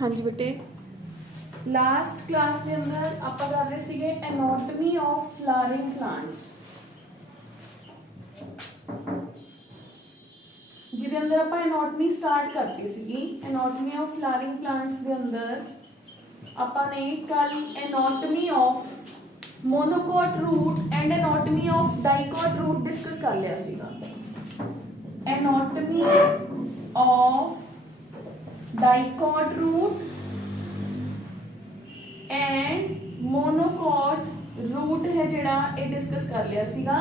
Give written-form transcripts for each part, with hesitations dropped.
हाँ जी बेटे, last class के अंदर आप कर रहे सीगे एनाटॉमी ऑफ फ्लावरिंग प्लांट्स, जिहदे अंदर आप एनाटॉमी स्टार्ट करती सीगी। एनाटॉमी ऑफ फ्लावरिंग प्लांट्स के अंदर आपने कल anatomy of monocot root and anatomy of dicot root discuss कर लिया सीगा। Anatomy of dicot root and monocot root है जिहड़ा ये डिस्कस कर लिया सीगा।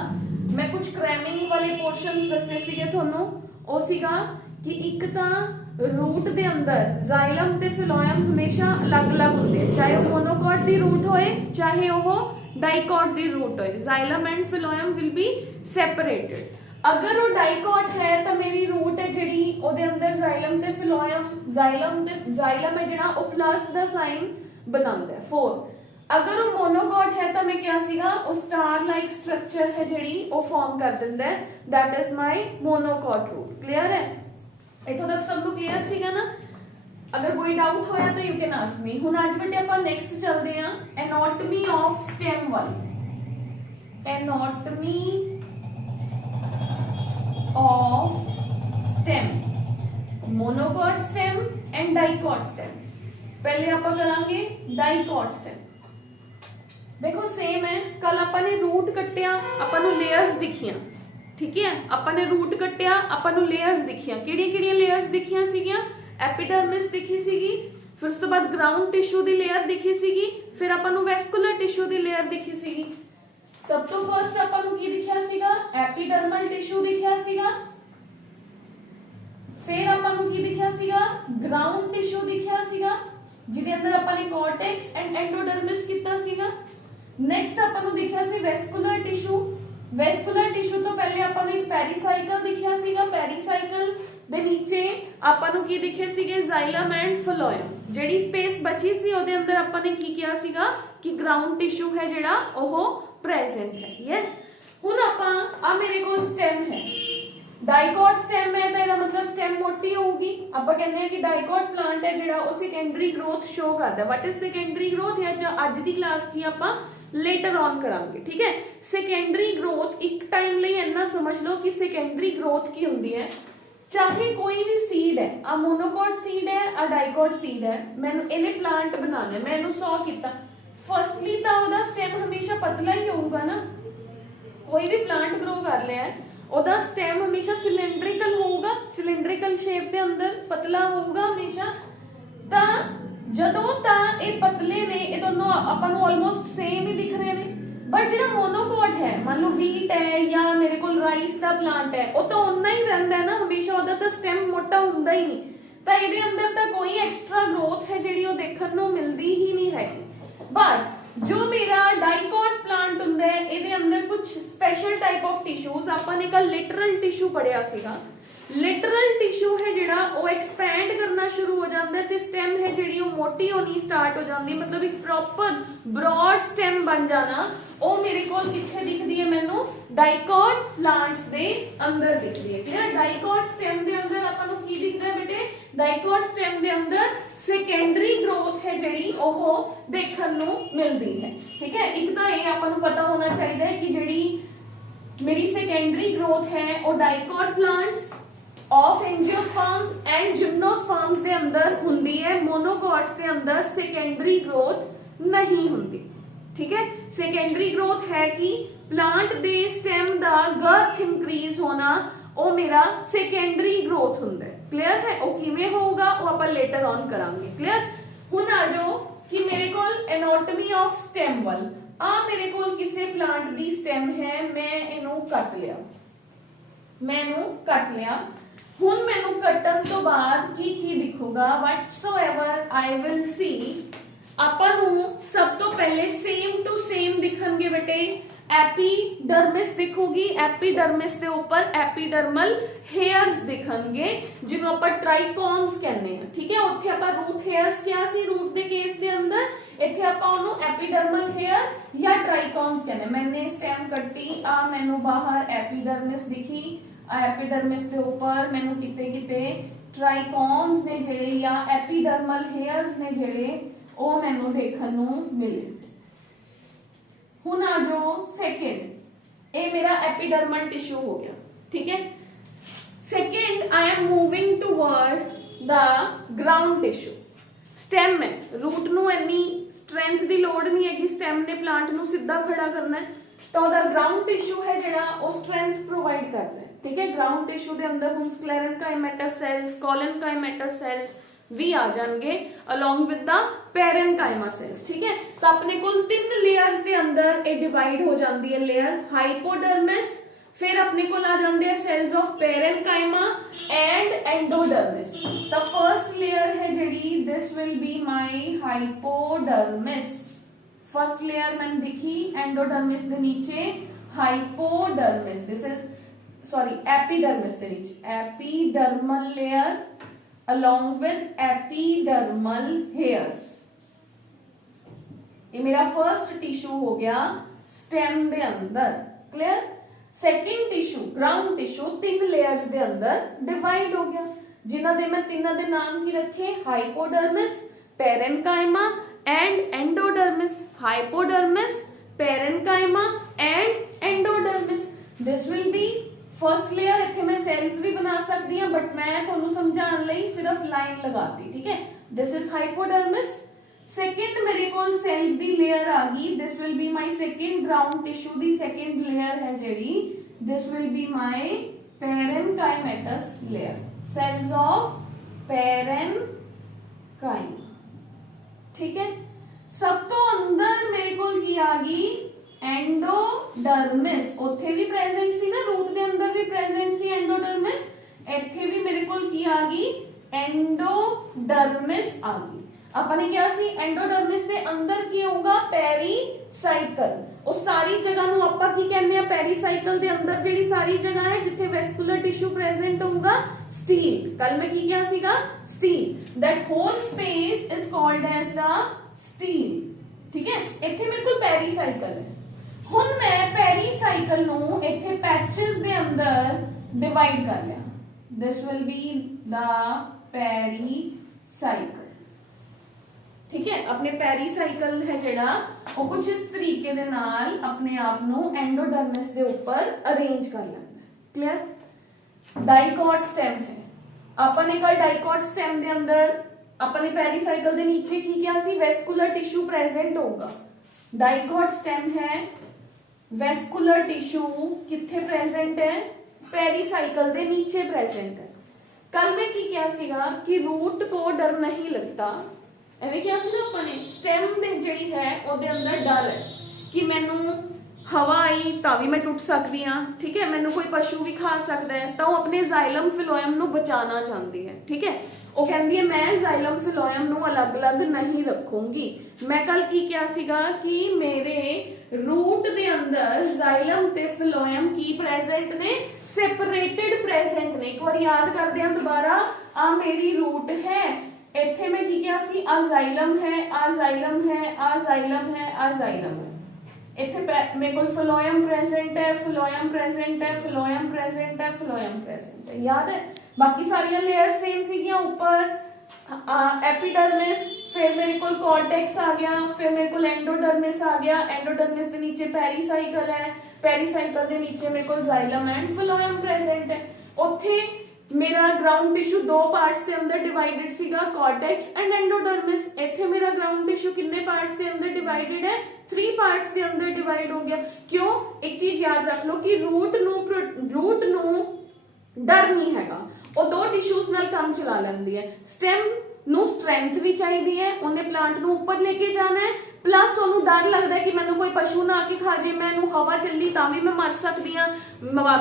मैं कुछ क्रैमिंग वाले पोर्शनस दसे सीगे तुहानू, ओ सीगा कि एक तां रूट दे अंदर जाइलम ते फिलोयम हमेशा अलग-अलग होंदे हैं, चाहे वो मोनोकॉट दी रूट होए चाहे वो डाइकॉट दी रूट होए। Xylem and phloem will be separated. अगर वो डाइकॉट है तो मेरी रूट है जिहड़ी ओदे अंदर जाइलम ते फिलोयम, जाइलम है जिहड़ा ओ प्लस दा साइन बनांदा है 4। अगर वो मोनोकॉट है तो मैं क्या सीगा वो स्टार लाइक स्ट्रक्चर है जिहड़ी वो फॉर्म कर दिंदा है, that is my monocot root. Clear है? इथों तक सब क्लियर सीगा ना? अगर कोई डाउट होया तो यू कैन आस्क मी। हुण आज बेटे ਆਪਾਂ नेक्स्ट चलदे हां एनाटॉमी ऑफ स्टेम वाली। Anatomy of stem, monocot stem and dicot stem. पहले आप करांगे डाइकॉट स्टेम। देखो सेम है, कल आपने रूट कट्टिया, आपको लेयर्स दिखियां, ठीक है? आपने रूट कट्टिया, आपको लेयर्स दिखियां। किहड़ियां लेयर्स दिखियां सीगियां? एपिडर्मिस दिखी सीगी, फिर उस तो बाद ग्राउंड टिश्यू दी लेयर दिखी सीगी, फिर आपको वैस्कुलर टिश्यू दी लेयर दिखी सीगी। सब तो फर्स्ट आपको की दिखिया सीगा? एपिडर्मल टिश्यू दिखिया सीगा। फिर आपको की दिखिया सीगा? ग्राउंड टिश्यू दिखिया सीगा, जिहदे अंदर आपने कॉर्टेक्स एंड एंडोडर्मिस कीता सीगा। नेक्स्ट आपको दिखिया सी वैस्कुलर टिश्यू। वैस्कुलर टिश्यू तो पहले आपने पेरिसाइकल दिखिया सीगा। पेरिसाइकल दे नीचे आपको की दिखे सीगे जाइलम एंड फिलोयम। जेडी स्पेस बची सी ओदे अंदर आपने की किया सीगा कि ग्राउंड टिश्यू है जिहड़ा ओह प्रेजेंट है। यस, हुण आपां आ मेरे को स्टेम है, डाइकॉट स्टेम है तो इसका मतलब स्टेम मोटी होगी। आप कहते हैं कि डाइकॉट प्लांट है जिहड़ा वो सेकेंडरी ग्रोथ शो करता है। व्हाट इज सेकेंडरी ग्रोथ है जो आज दी क्लास की आपां लेटर ऑन करांगे, ठीक है? सेकेंडरी ग्रोथ एक टाइम लिए इतना समझ लो कि सेकेंडरी ग्रोथ की होंदी है, चाहे कोई भी सीड है, आ मोनोकॉट सीड है, आ डाइकॉट सीड है, मैंने इन्हें प्लांट बनाना है, मैंने 100 किया। फर्स्टली तो ओदा स्टेम हमेशा पतला ही होगा ना, कोई भी प्लांट ग्रो कर लिया है ओदा स्टेम हमेशा सिलेंड्रिकल होगा, सिलेंड्रिकल शेप के अंदर पतला होगा हमेशा। ता जदों ता ये पतले ने, ये दोनों अपन ऑलमोस्ट सेम ही दिख रहे हैं। बट जो मोनोकॉट है, मान लो व्हीट है या मेरे को राइस का प्लांट है, वो तो उतना ही रहता है ना हमेशा, ओदा तो स्टेम मोटा हुंदा ही नहीं। तो ये अंदर तो कोई एक्स्ट्रा ग्रोथ है जिहड़ी वो देखने को मिलती ही नहीं है। बट जो मेरा डाइकॉट प्लांट हुंदा है, इहदे अंदर कुछ स्पेशल टाइप ऑफ टिश्यूज आपने कल लिटरल टिश्यू पढ़िया सीगा। लिटरल टिश्यू है जिहड़ा वो एक्सपैंड करना शुरू हो जाता है ते स्टेम है जिहड़ी वो मोटी होनी स्टार्ट हो जाती है, मतलब एक प्रॉपर ब्रॉड स्टेम बन जाना। वो मेरे को किथे दिखती है? मैनू डाइकॉट प्लांट्स दे अंदर दिखती है। क्लियर? डाइकॉट स्टेम दे अंदर आपको की दिखता है बेटे? डाइकॉट स्टेम दे अंदर सेकेंडरी ग्रोथ है जिहड़ी ओह देखने को मिलती है, ठीक है? एक तो ये आपको पता होना चाहिए कि जिहड़ी मेरी सेकेंडरी ग्रोथ है वो dicot plants of angiosperms and gymnosperms दे अंदर हुंदी है, मोनोकॉट्स दे अंदर सेकेंडरी ग्रोथ नहीं हुंदी, ठीक है? सेकेंडरी ग्रोथ है कि प्लांट दे स्टेम दा गर्थ इंक्रीज होना, वो मेरा सेकेंडरी ग्रोथ हुंदा है। क्लियर है? वो किवें होगा वो अपन लेटर ऑन करांगे। क्लियर? हुण आ जाओ कि मेरे को एनाटॉमी ऑफ स्टेम वाल आ मेरे को किसी प्लांट दी स्टेम है, मैं इनू कट लिया, मैनू कट लिया। हुण मैनू कटन तो बाद की दिखूगा? व्हाटसोएवर आई विल सी, आपनू सब तो पहले सेम टू सेम दिखणगे बेटे। एपीडर्मिस दिखूगी, एपीडर्मिस के ऊपर एपीडर्मल हेयर्स दिखणगे जिन्हों आप ट्राइकॉम्स कहने हैं, ठीक है? उत्थे आप रूट हेयर्स क्या सी रूट के केस के अंदर, इत्थे आप उन्होंने एपीडर्मल हेयर या ट्राइकॉम्स कहने। मैंने स्टेम कट्टी, आ मैनू बाहर एपीडर्मिस दिखी, एपिडर्मिस के ऊपर मैनू किते किते ट्राइकॉम्स ने ਜਿਹੜੇ या एपीडर्मल हेयर्स ने ਜਿਹੜੇ ਉਹ ਮੈਨੂੰ ਦੇਖਣ ਨੂੰ ਮਿਲੇ। ਹੁਣ ਆ ਜੋ सेकंड, ਇਹ ਮੇਰਾ एपीडर्मल टिश्यू हो गया, ठीक है। Second I am moving toward the ground tissue. Stem है, रूट ਨੂੰ ਇੰਨੀ स्ट्रेंथ ਦੀ ਲੋੜ ਨਹੀਂ ਹੈਗੀ, स्टेम ने प्लांट ਨੂੰ ਸਿੱਧਾ ਖੜਾ ਕਰਨਾ ਹੈ, ਤਾਂ ਉਹਦਾ ग्राउंड टिश्यू है ਜਿਹੜਾ ਉਹ स्ट्रेंथ प्रोवाइड करता है, ठीक है। ग्राउंड टिश्यू ਦੇ ਅੰਦਰ ਹੁਣ स्क्लेरेंकाइमेटा सेल्स, कोलेनकाइमेटा सेल्स भी आ जाएंगे along with the parenchyma cells, ठीक है। तो अपने को 3 लेयर्स ਦੇ अंदर ਇਹ डिवाइड हो जाती है, लेयर हाइपोडर्मिस, फिर अपने को आ जाते हैं cells of parenchyma and endodermis. The first layer है जेडी, this will be my hypodermis. First layer मैंने दिखी एंडोडर्मिस के नीचे hypodermis, this is sorry epidermis के नीचे epidermal layer along with epidermal hairs. ये मेरा फर्स्ट टिश्यू हो गया स्टेम दे अंदर, clear. Second tissue ground tissue 3 layers दे अंदर डिवाइड हो गया, जिन्हां दे मैं तीनों दे नाम की रखे, hypodermis, parenchyma and endodermis. Hypodermis, parenchyma and endodermis, this will B first layer. इत्थे मैं सेल्स भी बना सकती हूं, बट मैं तुहानू समझाने लई सिर्फ लाइन लगाती, ठीक है। This is hypodermis. सेकंड मेरे को सेल्स दी लेयर आ गई, this will be my second ground tissue दी सेकंड लेयर है जेडी, this will be my parenchymatous layer, cells of parenchyma, ठीक है। सब तो अंदर मेरे को की आ गई एंडोडर्मिस, उत्थे भी प्रेजेंट सी ना, रूट दे अंदर भी प्रेजेंट सी एंडोडर्मिस, इत्थे भी मेरे को की आ गई एंडोडर्मिस आ गई। अपने क्या सी एंडोडर्मिस दे अंदर की होगा पेरीसाइकल, उस सारी जगह नु आपां की कहने आ, पेरीसाइकल दे अंदर जेडी सारी जगह है जिथे वेस्कुलर टिश्यू प्रेजेंट होगा स्टील। कल मैं की क्या सीगा stele, that whole space is called as the stele, ठीक है। इत्थे मेरे को पेरीसाइकल है। हुण मैं पेरीसाइकल नु इत्थे पैचेस दे अंदर डिवाइड कर लिया, this will be the pericycle, ठीक है। अपने पेरीसाइकल है जेड़ा वो कुछ इस तरीके दे नाल अपने आप नु एंडोडर्मिस दे ऊपर अरेंज कर लेंदा है, क्लियर। डाइकॉट स्टेम है, अपने कल डाइकॉट स्टेम दे अंदर अपने पेरीसाइकल दे नीचे की क्या सी वेस्कुलर टिश्यू प्रेजेंट होगा। डाइकॉट स्टेम है, वेस्कुलर टिश्यू किथे प्रेजेंट है, पेरीसाइकल दे नीचे प्रेजेंट है। कल मैं की क्या सीगा कि रूट को डर नहीं लगता, एवें क्या सी ना अपने स्टेम दे जेड़ी है ओदे अंदर डर है कि मैनू हवा आई तां भी मैं टुट सकदी हां, ठीक है। मैनू कोई पशु भी खा सकदा है, तो अपने जाइलम फिलोयम नु बचाना चाहती है, ठीक है। वो कहती है मैं जाइलम फिलोयम नु अलग अलग नहीं रखूंगी। मैं कल की क्या सीगा कि मेरे रूट दे अंदर जाइलम ते फिलोयम की प्रेजेंट ने, सेपरेटेड प्रेजेंट ने। एक बार याद करते हैं दोबारा, आ मेरी रूट है, इत्थे मैं की क्या सी आ जाइलम है, आ जाइलम है, आ जाइलम है, आ जाइलम है। इत्थे मेरे को फिलोयम प्रेजेंट है, फिलोयम प्रेजेंट है, फिलोयम प्रेजेंट है, फिलोयम प्रेजेंट है, याद है। बाकी सारी लेयर सेम सीगियां, ऊपर एपिडर्मिस, फिर मेरे को कॉर्टेक्स आ गया, फिर मेरे को एंडोडर्मिस आ गया, एंडोडर्मिस के नीचे पेरीसाइकल है, पेरीसाइकल के नीचे मेरे को जाइलम एंड फिलोयम प्रेजेंट है। उत्थे मेरा ग्राउंड टिश्यू 2 पार्ट्स के अंदर डिवाइडेड सीगा, कॉर्टेक्स एंड एंडोडर्मिस। इत्थे मेरा ग्राउंड टिश्यू कितने पार्ट्स के अंदर डिवाइडेड है, 3 पार्ट्स के अंदर डिवाइड हो गया। क्यों, एक चीज याद रख लो कि रूट नू डर नहीं हैगा, वो 2 टिश्यूज नाल काम चला लेंदी है। स्टेम नू स्ट्रेंथ भी चाहिए है, उन्हें प्लांट नू ऊपर लेके जाना है, प्लस ओनू डर लगता है कि मैनू कोई पशु ना आके खा जाए, मैनू हवा चली तां भी मैं मर सकती हाँ,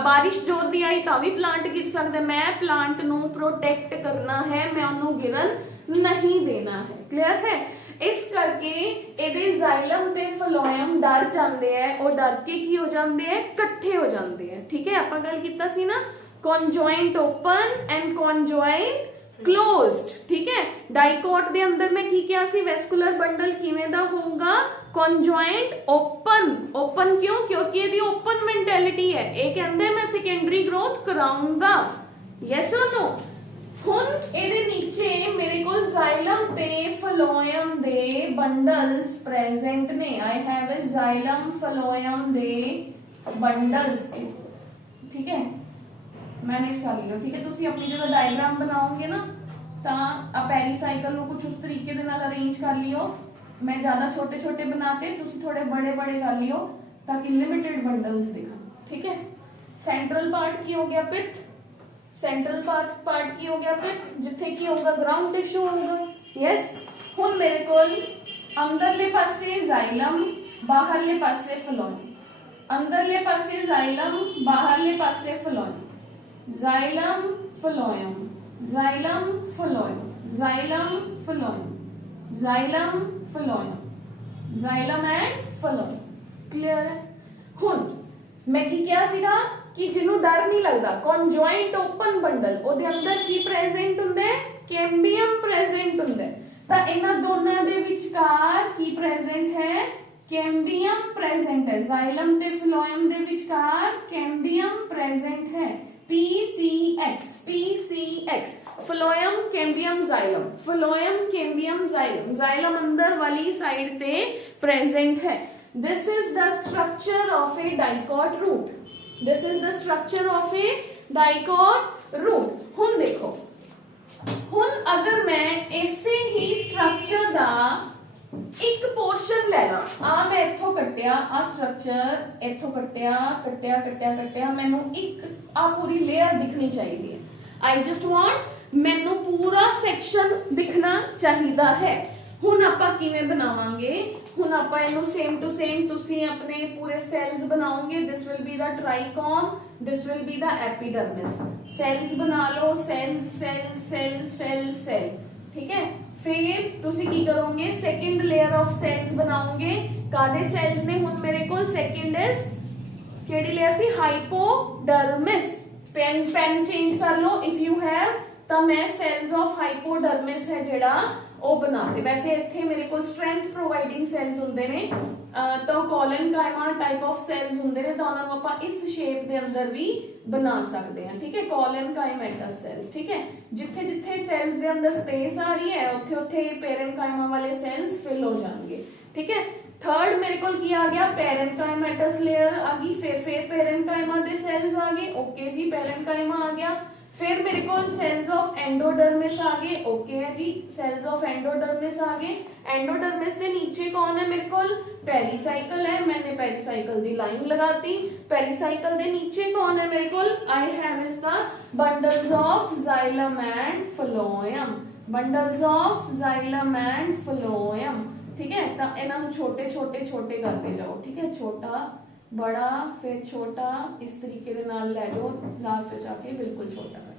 बारिश जोर दी आई तां भी प्लांट गिर सकता है। मैं प्लांट नू प्रोटेक्ट करना है, मैं ओनू गिरन नहीं देना है, क्लियर है। इस करके इहदे जाइलम ते फिलोयम डर जाते हैं, और डर के की हो जाते हैं, इकट्ठे हो जाते हैं, ठीक है। आपां गल कीता सी ना conjoint open and conjoint closed, ठीक है। डाइकॉट दे अंदर में की क्या सी वेस्कुलर बंडल किवें दा होगा, कॉन्जॉइंट ओपन। ओपन क्यों, क्योंकि ये ओपन मेंटेलिटी है, ये कहंदे मैं सेकेंडरी ग्रोथ कराऊंगा, यस और नो। ਹੁਣ ਇਹਦੇ ਨੀਚੇ ਮੇਰੇ ਕੋਲ ਜ਼ਾइलम ਤੇ ਫਲੋएम ਦੇ ਬੰਡਲਸ ਪ੍ਰੈਜ਼ੈਂਟ ਨੇ। आई हैव ए ਜ਼ਾइलम ਫਲੋएम ਦੇ ਬੰਡਲਸ, ठीक है, मैनेज कर लियो, ठीक है। तुसी अपनी जो डायग्राम बनाओगे ना ਤਾਂ ਆ ਪੈਰੀਸਾਈਕਲ ਨੂੰ ਕੁਝ ਉਸ ਤਰੀਕੇ ਦੇ ਨਾਲ ਅਰੇਂਜ ਕਰ ਲਿਓ। ਮੈਂ ਜ਼ਿਆਦਾ ਛੋਟੇ ਛੋਟੇ ਬਣਾਤੇ, ਤੁਸੀਂ ਥੋੜੇ ਬੜੇ ਬੜੇ ਕਰ ਲਿਓ ਤਾਂ ਕਿ ਲਿਮਿਟਡ ਬੰਡਲਸ ਦਿਖਣ, ठीक है। सेंट्रल पार्ट की हो गया पित्त, सेंट्रल पार्ट की हो गया पित्त, जिथे की होगा ग्राउंड टिश्यू होगा, यस। हुण मेरे कोल अंदरले पासे ਜ਼ਾइलम, बाहरले पासे फ्लोएम, अंदरले पासे ਜ਼ਾइलम, बाहरले पासे phloem, xylem phloem, xylem phloem, xylem phloem, xylem phloem, xylem and phloem, clear है। हुण मैं की किया सीगा कि जिन्हों डर नहीं लगता, कॉन्जॉइंट ओपन बंडल ਉਹਦੇ ਅੰਦਰ ਕੀ ਪ੍ਰੈਜ਼ੈਂਟ ਹੁੰਦਾ ਹੈ, ਕੈਂਬੀਅਮ ਪ੍ਰੈਜ਼ੈਂਟ ਹੁੰਦਾ ਹੈ। ਤਾਂ ਇਹਨਾਂ ਦੋਨਾਂ ਦੇ ਵਿਚਕਾਰ ਕੀ ਪ੍ਰੈਜ਼ੈਂਟ ਹੈ, ਕੈਂਬੀਅਮ ਪ੍ਰੈਜ਼ੈਂਟ ਹੈ। ਜ਼ਾइलम ਤੇ ਫਲੋएम ਦੇ ਵਿਚਕਾਰ ਕੈਂਬੀਅਮ ਪ੍ਰੈਜ਼ੈਂਟ ਹੈ, PCX, PCX, ਫਲੋएम कैम्बियम ਜ਼ਾइलम, ਫਲੋएम कैम्बियम ਜ਼ਾइलम, ਜ਼ਾइलम अंदर वाली साइड ते प्रेजेंट है। This is the structure of a dicot root, this is the structure of a dicot root। हुण देखो, हुण अगर मैं इसे ही स्ट्रक्चर दा एक पोर्शन लेना, आ मैं इथों कट्टिया, आ स्ट्रक्चर इथों कट्टिया कट्टिया कट्टिया कट्टिया, मैनू एक आ पूरी लेयर दिखनी चाहिए। आई जस्ट वांट, मैनू पूरा सेक्शन दिखना चाहिदा है। हुण आपां किवें बनावांगे, हुण आपां इहनूं सेम टू सेम तुसीं अपने पूरे सेल्स बनाओगे। This will be the trichome, this will be the epidermis. Cells बना लो, cell cell cell cell cell, ठीक है। फिर तुसी की करोगे, सेकंड लेयर ऑफ सेल्स बनाओगे। कादे सेल्स ने हुण मेरे कोल, सेकंड इज केड़ी लेयर सी, हाइपोडर्मिस। पेन चेंज कर लो इफ यू हैव, तो मैं सेल्स ऑफ हाइपोडर्मिस है जेड़ा ਉਹ बनाते। वैसे इत्थे मेरे को स्ट्रेंथ प्रोवाइडिंग सेल्स हुंदे ने, तो कोलेनकाइमा टाइप ऑफ सेल्स हुंदे ने, तो उन्हां नूं आपां इस शेप दे अंदर भी बना सकते हैं, ठीक है। कोलेनकाइमेटस सेल्स, ठीक है। जिथे जिथे सेल्स दे अंदर स्पेस आ रही है उत्थे उत्थे पेरेनकाइमा वाले सेल्स फिल हो जाएंगे, ठीक है। थर्ड मेरे को की आ गया, पेरेनकाइमेटस लेयर आ गई, फिर पेरेनकाइमा दे सेल्स आ गए, ओके जी, पेरेनकाइमा आ गया। फिर मेरे को सेल्स ऑफ एंडोडर्मिस आ गए, ओके है जी, सेल्स ऑफ एंडोडर्मिस आ गए। एंडोडर्मिस के नीचे कौन है मेरे को, पेरिसाइकल है, मैंने पेरिसाइकल दी लाइन लगाती। पेरिसाइकल के नीचे कौन है मेरे को, I have is the bundles of xylem and phloem, bundles of xylem and phloem, ठीक है। तो इन्हों छोटे छोटे छोटे करते जाओ, ठीक है, छोटा बड़ा फिर छोटा, इस तरीके दे नाल ले जाओ, लास्ट में जाके बिल्कुल छोटा कर,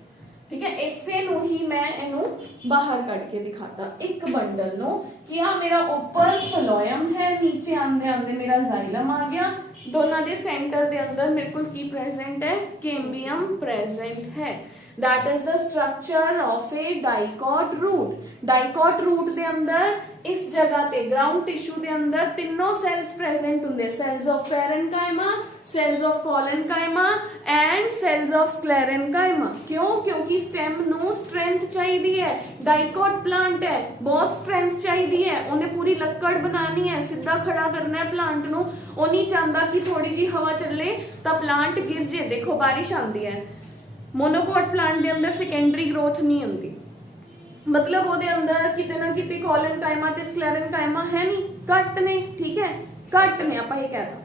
ठीक है। इसे नूं ही मैं इनू बाहर कट के दिखाता एक बंडल नो कि हाँ मेरा ऊपर फ्लोएम है, नीचे आंदे आंदे मेरा ਜ਼ਾइलम आ गया। दोनों दे सेंटर दे अंदर मेरे को की प्रेजेंट है, कैम्बियम प्रेजेंट है। That is the structure of a dicot root. Dicot root दे अंदर इस जगह पे ग्राउंड टिश्यू दे अंदर तीनों सेल्स प्रेजेंट होंगे, cells of parenchyma, cells of collenchyma and cells of sclerenchyma. क्यों? क्योंकि स्टेम नू स्ट्रेंथ चाहिए है, डाइकॉट प्लांट है, बहुत स्ट्रेंथ चाहिए है, उन्हें पूरी लक्कड़ बनानी है, सीधा खड़ा करना है प्लांट नू। वो नहीं चाहता कि थोड़ी जी हवा चले तो प्लांट गिर जाए। देखो बारिश आती है, मोनोकोट प्लांट के अंदर सेकेंडरी ग्रोथ नहीं होती, मतलब वो अंदर किते ना किते कोलेनकाइमा ते स्क्लेरेनकाइमा है नहीं, घट ने, ठीक है, घट ने आपां ये कहता।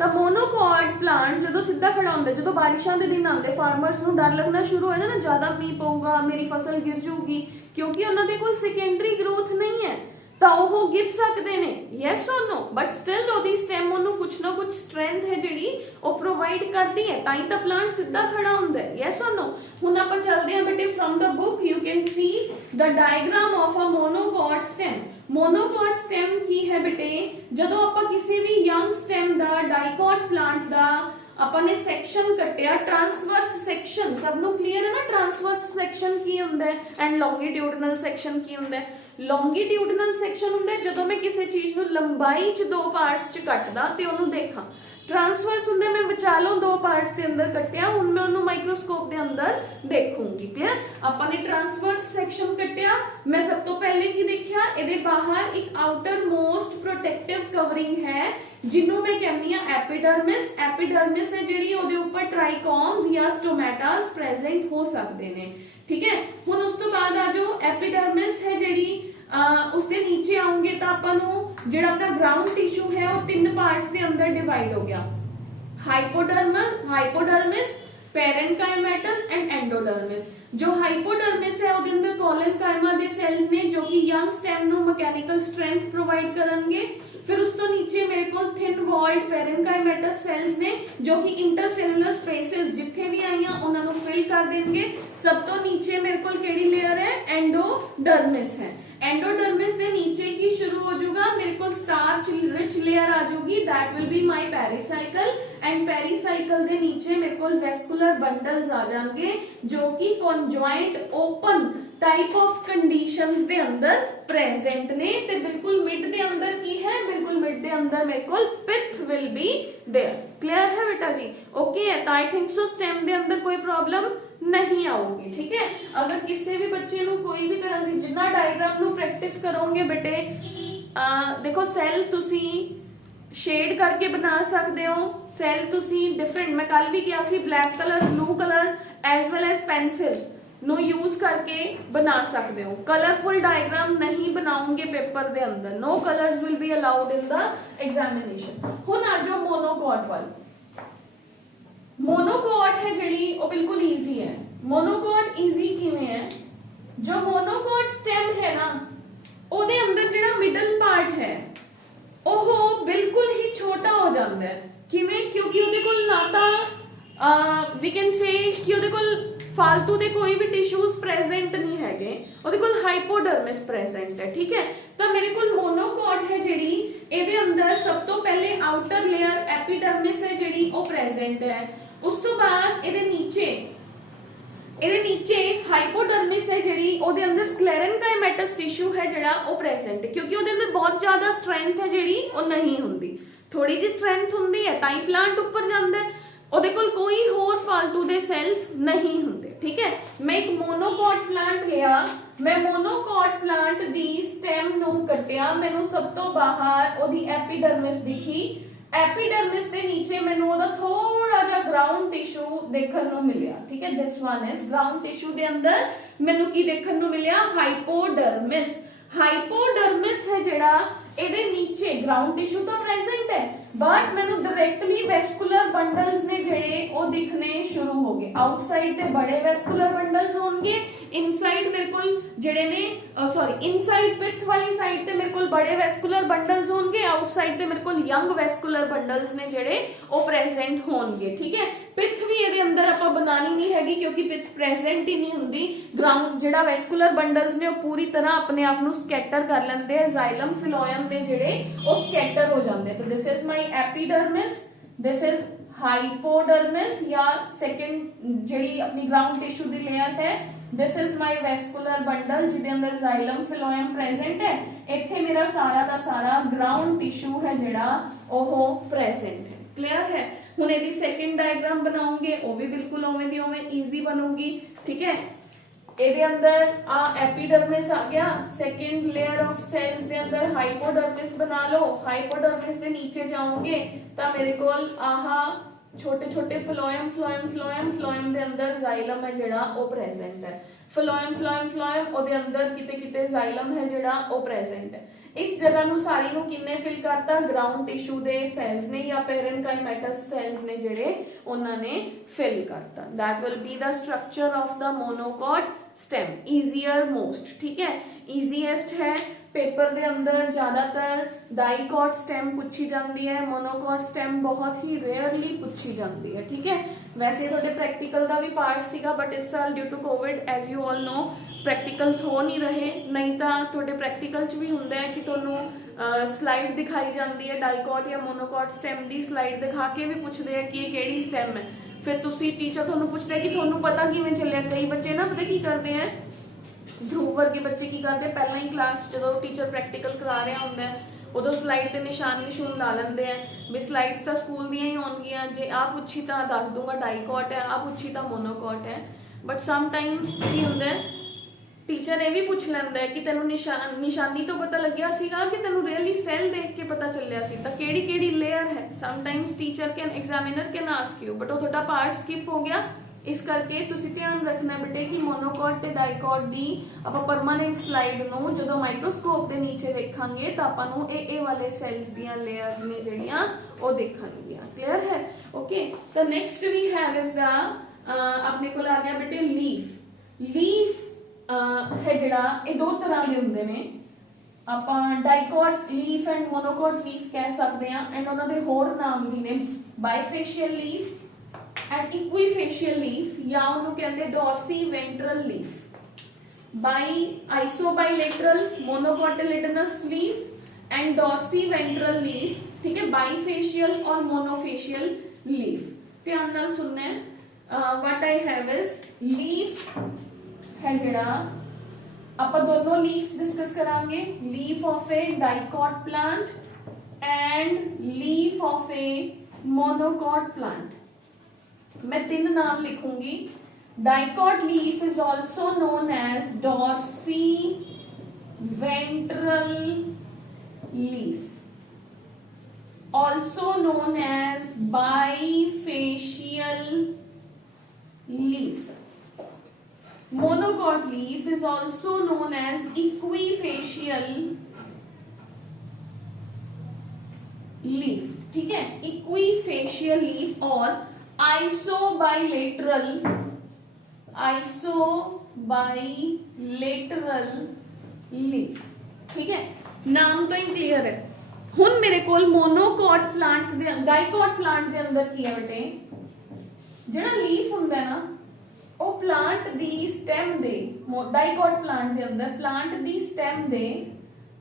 तो मोनोकोट प्लांट जो सीधा खड़ा होंगे, जो बारिशों के दिन आते फार्मर्स को डर लगना शुरू हो जाए ना, ज्यादा मीह पऊगा, मेरी फसल गिर जाऊगी, क्योंकि उन्होंने कोल सेकेंडरी ग्रोथ नहीं है, तो वो गिर सकते हैं, यस और नो, बट स्टिल ओदी स्टेम ओनू कुछ ना कुछ स्ट्रेंथ है जिहड़ी वो प्रोवाइड करती है, ताई तो प्लांट सीधा खड़ा होंदा है, यस और नो। हुण आपां चलदे हां बेटे, from the book you can see the diagram of a monocot stem. Monocot stem की है बेटे, जदों आपां किसी भी यंग स्टेम दा, डाइकॉट प्लांट दा ਆਪਾਂ ਨੇ ਸੈਕਸ਼ਨ ਕੱਟਿਆ, ट्रांसवर्स सेक्शन, सब नु क्लियर है ना, ट्रांसवर्स सेक्शन की हुंदा है एंड लॉन्गिट्यूडनल सेक्शन की हुंदा है। ਲੌਂਗੀਟਿਊਡਨਲ ਸੈਕਸ਼ਨ ਹੁੰਦਾ ਜਦੋਂ ਮੈਂ ਕਿਸੇ ਚੀਜ਼ ਨੂੰ ਲੰਬਾਈ 'ਚ ਦੋ ਪਾਰਟਸ 'ਚ ਕੱਟਦਾ ਤੇ ਉਹਨੂੰ ਦੇਖਾਂ। ट्रांसवर्स ਹੁੰਦੇ मैं ਵਿਚਾਲੋਂ ਦੋ ਪਾਰਟਸ ਦੇ ਅੰਦਰ ਕੱਟਿਆ, ਹੁਣ मैं ਉਹਨੂੰ ਮਾਈਕਰੋਸਕੋਪ ਦੇ ਅੰਦਰ ਦੇਖੂੰਗੀ। क्लियर? ਆਪਾਂ ਨੇ ट्रांसवर्स ਸੈਕਸ਼ਨ ਕੱਟਿਆ, मैं सब तो पहले ਕੀ ਦੇਖਿਆ, ਇਹਦੇ ਬਾਹਰ ਇੱਕ ਆਊਟਰ ਮੋਸਟ ਪ੍ਰੋਟੈਕਟਿਵ ਕਵਰਿੰਗ ਹੈ ਜਿਹਨੂੰ ਮੈਂ ਕਹਿੰਦੀ ਆ ਐਪੀਡਰਮਿਸ। ਐਪੀਡਰਮਿਸ ਹੈ ਜਿਹੜੀ, ਉਹਦੇ ਉੱਪਰ ਟ੍ਰਾਈਕੋਮਸ ਜਾਂ ਸਟੋਮੈਟਾਸ ਪ੍ਰੈਜ਼ੈਂਟ ਹੋ ਸਕਦੇ ਨੇ। ठीक है, ਹੁਣ ਉਸ ਤੋਂ ਬਾਅਦ ਆ ਜੋ ਐਪੀਡਰਮਿਸ ਹੈ ਜਿਹੜੀ उसके नीचे आऊंगे तो अपन जो अपना ग्राउंड टिश्यू है वो तीन पार्ट्स के अंदर डिवाइड हो गया, हाइपोडर्मिस, पेरेन्काइमेटस एंड एंडोडर्मिस। जो हाइपोडर्मिस है उसके अंदर कोलेनकाइमा दे सेल्स ने जो कि यंग स्टेम नु मैकेनिकल स्ट्रेंथ प्रोवाइड करेंगे। फिर उस तो नीचे मेरे को थिन वॉल्ड पेरेन्काइमेटस सेल्स ने जो कि इंटरसेलुलर स्पेसेस जिथे भी आईया उन्होंने फिल कर देंगे। सब तो नीचे मेरे को केड़ी लेयर है, एंडोडर्मिस है। एंडोडर्मिस ने नीचे की शुरू हो जाएगा, मेरे को स्टार्च रिच लेयर आ जाएगी, that will be my pericycle. And pericycle दे नीचे मेरे को वेस्कुलर बंडल्स आ जाएंगे जो कि conjoint open type of conditions दे अंदर प्रेजेंट ने। ते बिल्कुल मिड दे अंदर की है, बिल्कुल मिड दे अंदर मेरे को पिथ विल बी देयर। क्लियर है बेटा जी? ओके है, तो आई थिंक सो स्टेम दे अंदर कोई प्रॉब्लम नहीं आऊगी। ठीक है, अगर किसी भी बच्चे नु कोई भी तरह की जिन्ना डायग्राम नु प्रैक्टिस करोगे बेटे, देखो सैल तुसी शेड करके बना सकते हो, सैल तुसी डिफरेंट, मैं कल भी किया सी black colour, blue colour as well as pencil नो यूज करके बना सकते हो। कलरफुल डायग्राम नहीं बनाओगे पेपर दे अंदर, no colours will be allowed in the examination. हुण आ जाओ मोनोकॉट वाल। मोनोकॉट है जिहड़ी वो बिल्कुल ईजी है। मोनोकॉट ईजी किवें है, जो मोनोकॉट स्टेम है ना ਉਹਦੇ अंदर जिहड़ा मिडल पार्ट है ਉਹ बिल्कुल ही छोटा हो जाता है। किवें? क्योंकि ਉਹਦੇ ਕੋਲ ना ਤਾਂ वी कैन से कि ਉਹਦੇ ਕੋਲ फालतू ਦੇ कोई भी टिश्यूज प्रेजेंट नहीं हैगे, ਉਹਦੇ ਕੋਲ हाइपोडर्मिस प्रेजेंट है। ठीक है, तो मेरे को मोनोकॉट है जिहड़ी ਇਹਦੇ अंदर सब तो पहले आउटर लेयर एपिडर्मिस है जिहड़ी ਉਹ प्रेजेंट है। उस तो बाद ਇਹਦੇ नीचे हाइपोडर्मिस है जिहड़ी ਉਹਦੇ अंदर स्क्लेरेनकाइमेटस टिश्यू है जिहड़ा ਉਹ प्रेजेंट है। क्योंकि ਉਹਦੇ अंदर बहुत ज्यादा स्ट्रेंथ है जिहड़ी ਉਹ नहीं हुंदी, थोड़ी जी स्ट्रेंथ हुंदी है ताई प्लांट ऊपर जांदा है, ਉਹਦੇ ਕੋਲ कोई होर फालतू दे सेल्स नहीं हुंदे। ठीक है, मैं एक मोनोकॉट प्लांट लिया, मैं मोनोकॉट प्लांट दी स्टेम नू कटिया, मैनू सब तो बाहर ਉਹਦੀ एपिडर्मिस दिखी, एपिडर्मिस के नीचे मैनू ओदा थोड़ा जा ग्राउंड टिश्यू देखने को मिलिया। ठीक है, this one is ground tissue के अंदर मैनू की देखने को मिलिया, हाइपोडर्मिस। हाइपोडर्मिस है जेड़ा ਇਹਦੇ नीचे ग्राउंड टिश्यू तो प्रेजेंट है, बट मैनू डायरेक्टली वेस्कुलर बंडल्स ने जेड़े ओ दिखने शुरू हो गए। आउटसाइड ते बड़े वेस्कुलर बंडल्स होंगे, इनसाइड मेरे को जेड़े ने सॉरी इनसाइड पिथ वाली साइड ते मेरे को बड़े वेस्कुलर बंडल्स होंगे, आउटसाइड ते मेरे को यंग वेस्कुलर बंडल्स ने जेड़े ओ प्रेजेंट होंगे। ठीक है, पिथ भी ਇਹਦੇ ਅੰਦਰ ਆਪਾਂ बनानी नहीं हैगी क्योंकि पिथ प्रेजेंट ही नहीं हुंदी। ग्राउंड जेड़ा वेस्कुलर बंडल्स ने ਉਹ पूरी तरह अपने आप ਨੂੰ ਸਕੈਟਰ ਕਰ ਲੈਂਦੇ ਆ, जाइलम फिलोयम ने जेड़े ਉਹ ਸਕੈਟਰ ਹੋ ਜਾਂਦੇ। तो this is my epidermis, this is hypodermis या सेकंड जेड़ी अपनी ग्राउंड टिश्यू दी लेयर है, this is my vascular bundle जिदे अंदर जाइलम फिलोयम प्रेजेंट है। इत्थे मेरा सारा दा सारा ग्राउंड टिश्यू है जेड़ा ओहो प्रेजेंट है। क्लियर है? हुण इहदी सेकंड डायग्राम बनाओगे वो भी बिल्कुल उवें दी उवें ईजी बनूगी। ठीक है, ਇਹਦੇ अंदर आ एपिडर्मिस आ गया, सेकंड लेयर ऑफ सेल्स दे अंदर हाइपोडर्मिस बना लो। हाइपोडर्मिस दे नीचे जाओगे तो मेरे को आहा छोटे छोटे फ्लोएम फ्लोएम फ्लोएम फ्लोएम दे अंदर जाइलम है जेड़ा वो प्रेजेंट है। फ्लोएम फ्लोएम फ्लोएम ओदे अंदर किते किते जाइलम है जेड़ा वो प्रेजेंट है। इस जगह नु सारी नु किन्ने फिल करता, ग्राउंड टिश्यू दे सेल्स ने या पेरेन्काइमेटस सेल्स ने जेड़े उन्हां ने फिल करता। That will be the structure of the monocot stem, easier most. ठीक है, ईजीएस्ट है। पेपर दे अंदर ज्यादातर डाइकॉट स्टेम पूछी जाती है, मोनोकॉट स्टेम बहुत ही रेयरली पूछी जाती है। ठीक है, वैसे थोड़े प्रैक्टिकल का भी पार्ट सीगा, बट इस साल due to Covid as you all know practicals हो नहीं रहे, नहीं तो थोड़े प्रैक्टिकल च भी हुंदा है कि तुहानू स्लाइड दिखाई जाती है डाइकॉट या मोनोकॉट स्टेम की, स्लाइड दिखा के भी पूछते हैं कि ये केड़ी स्टेम है। फिर तुसी टीचर तुहानू पूछता है कि तुहानू पता किवें चलिया। कई बच्चे ना पता की करते हैं, ध्रुव वर्गे बच्चे की करते पहला ही क्लास जो टीचर प्रैक्टिकल करा रहा होंगे उदों स्लाइड ते निशान निशून ला लेंगे हैं भी स्लाइड्स तो स्कूल दियाँ ही होंगियां जे आ पूछी तो दस दूंगा डाइकॉट है, आ पूछी तो मोनोकॉट है। बट समटाइम्स की होंगे टीचर ये भी पूछ लेंदा है कि तेनों निशानी तो पता लग्या सीगा कि तेनों रियली सैल देख के पता चलिया सी तो केड़ी लेयर है। Sometimes teacher can examiner can ask you but वो थोड़ा पार्ट स्किप हो गया, इस करके तुसी ध्यान रखना बेटे कि मोनोकॉट ते डाइकॉट दी आपां परमानेंट स्लाइड नूं जदों माइक्रोस्कोप दे नीचे देखांगे तो आपां नूं ए वाले सेल्स दियां लेयर्स ने जिहड़ियां ओ देखणगियां। क्लियर है? ओके, तो next we have is the अपने कोल आ गया बेटे लीफ है जिहड़ा ये दो तरह के हुंदे ने, आपां dicot leaf and monocot leaf कह सकते हैं एंड उन्हां दे होर नाम भी ने bifacial leaf and equifacial leaf या उन्होंने कहते हैं dorsiventral leaf. By isobilateral monocotyledonous leaf and dorsiventral leaf, ठीक है, बाइफेशियल और मोनोफेशियल लीफ। ध्यान नाल सुनना है। What I have is leaf है जिहड़ा आपां दोनों लीव्स डिस्कस करांगे, leaf of a dicot plant and leaf of a monocot plant. मैं तीन नाम लिखूंगी। Dicot leaf is also known as dorsiventral leaf, also known as bifacial leaf. Monocot leaf is also known as equifacial leaf, ठीक है, equifacial leaf और isobilateral leaf, ठीक है। नाम तो ही क्लियर है। हुन मेरे कोल मोनोकॉट प्लांट दे डाइकॉट प्लांट दे अंदर की है बेटे जेड़ा लीफ हुंदा है ना ਉਹ ਪਲਾਂਟ ਦੀ ਸਟੈਮ ਦੇ ਡਾਈਕॉट ਪਲਾਂਟ ਦੇ ਅੰਦਰ ਪਲਾਂਟ ਦੀ ਸਟੈਮ ਦੇ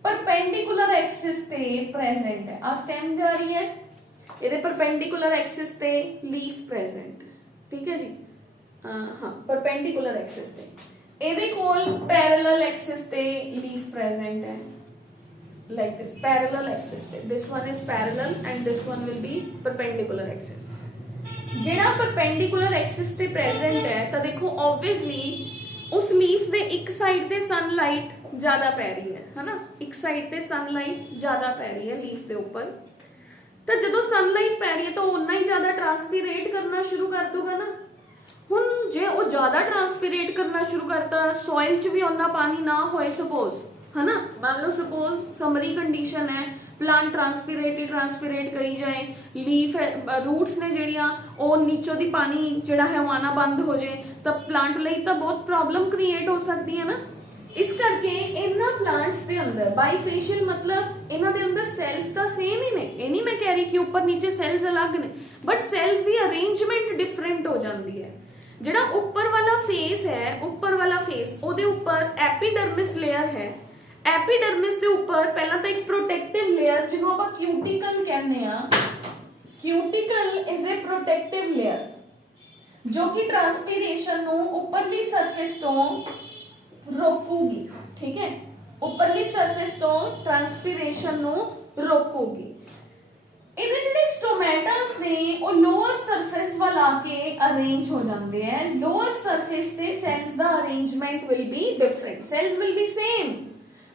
ਪਰਪੈਂਡੀਕੂਲਰ ਐਕਸਿਸ ਤੇ ਪ੍ਰੈਜ਼ੈਂਟ ਹੈ। ਆ ਸਟੈਮ ਜਾ ਰਹੀ ਹੈ, ਇਹਦੇ ਪਰਪੈਂਡੀਕੂਲਰ ਐਕਸਿਸ ਤੇ ਲੀਫ ਪ੍ਰੈਜ਼ੈਂਟ, ਠੀਕ ਹੈ ਜੀ। ਹਾਂ, ਪਰਪੈਂਡੀਕੂਲਰ ਐਕਸਿਸ ਤੇ ਇਹਦੇ ਕੋਲ ਪੈਰਲਲ ਐਕਸਿਸ ਤੇ ਲੀਫ ਪ੍ਰੈਜ਼ੈਂਟ ਹੈ, like this parallel axis. This one is parallel and this one will be perpendicular axis. ਜਿਹੜਾ परपेंडिकुलर एक्सिस पे प्रेजेंट है तो देखो ऑब्वियसली उस लीफ ਦੇ ਇੱਕ ਸਾਈਡ ਤੇ ਸਨਲਾਈਟ ਜ਼ਿਆਦਾ ਪੈ ਰਹੀ ਹੈ ਨਾ, ਇੱਕ ਸਾਈਡ ਤੇ ਸਨਲਾਈਟ ਜ਼ਿਆਦਾ ਪੈ ਰਹੀ ਹੈ ਲੀਫ ਦੇ ਉੱਪਰ। ਤਾਂ ਜਦੋਂ ਸਨਲਾਈਟ ਪੈ ਰਹੀ ਹੈ ਤਾਂ ਉਨਾ ਹੀ ਜ਼ਿਆਦਾ ਟ੍ਰਾਂਸਪੀਰੇਟ ਕਰਨਾ ਸ਼ੁਰੂ ਕਰ ਦੂਗਾ ਨਾ। ਹੁਣ ਜੇ ਉਹ ਜ਼ਿਆਦਾ ਟ੍ਰਾਂਸਪੀਰੇਟ ਕਰਨਾ ਸ਼ੁਰੂ ਕਰਤਾ, ਸੋਇਲ 'ਚ ਵੀ ਉਨਾ ਪਾਣੀ ਨਾ ਹੋਏ ਸਪੋਜ਼, है ना, मान लो सपोज समरी कंडीशन है, प्लांट ट्रांसपीरेट करी जाए, लीफ रूट्स ने ਜਿਹੜੀਆਂ ਉਹ ਨੀਚੋਂ ਦੀ ਪਾਣੀ ਜਿਹੜਾ ਹੈ ਉਹ ਆਣਾ ਬੰਦ ਹੋ ਜਾਏ ਤਾਂ ਪਲਾਂਟ ਲਈ ਤਾਂ ਬਹੁਤ ਪ੍ਰੋਬਲਮ ਕ੍ਰੀਏਟ ਹੋ ਸਕਦੀ ਹੈ ਨਾ। ਇਸ ਕਰਕੇ ਇਹਨਾਂ ਪਲਾਂਟਸ ਦੇ ਅੰਦਰ ਬਾਈਫੇਸ਼ੀਅਲ मतलब ਇਹਨਾਂ ਦੇ ਅੰਦਰ ਸੈਲਸ ਤਾਂ ਸੇਮ ਹੀ ਨੇ। ਇਹ ਨਹੀਂ ਮੈਂ ਕਹਿ ਰਹੀ ਕਿ ਉੱਪਰ ਨੀਚੇ ਸੈਲਸ ਅਲੱਗ ਨੇ, but cells the arrangement different ਹੋ ਜਾਂਦੀ ਹੈ। ਜਿਹੜਾ ਉੱਪਰ ਵਾਲਾ ਫੇਸ ਹੈ, ਉੱਪਰ ਵਾਲਾ ਫੇਸ ਉਹਦੇ ਉੱਪਰ ਐਪੀਡਰਮਿਸ ਲੇਅਰ ਹੈ। एपीडर्मिस के ऊपर पहला तो एक प्रोटेक्टिव लेयर जिन्हों आप क्यूटिकल कहने आ, cuticle is a protective layer जो कि ट्रांसपीरेशन नु ऊपरली सरफेस तो रोकूगी, ठीक है, ऊपरली सरफेस तो ट्रांसपीरेशन नु रोकूगी। ਇਹਦੇ ਜਿਹੜੇ ਸਟੋਮੈਟਸ ਨੇ ਉਹ ਲੋਅਰ ਸਰਫੇਸ ਵੱਲ ਆ ਕੇ ਅਰੇਂਜ ਹੋ ਜਾਂਦੇ ਆ। ਲੋਅਰ ਸਰਫੇਸ ਤੇ ਸੈਲਸ ਦਾ arrangement will be different, cells will be same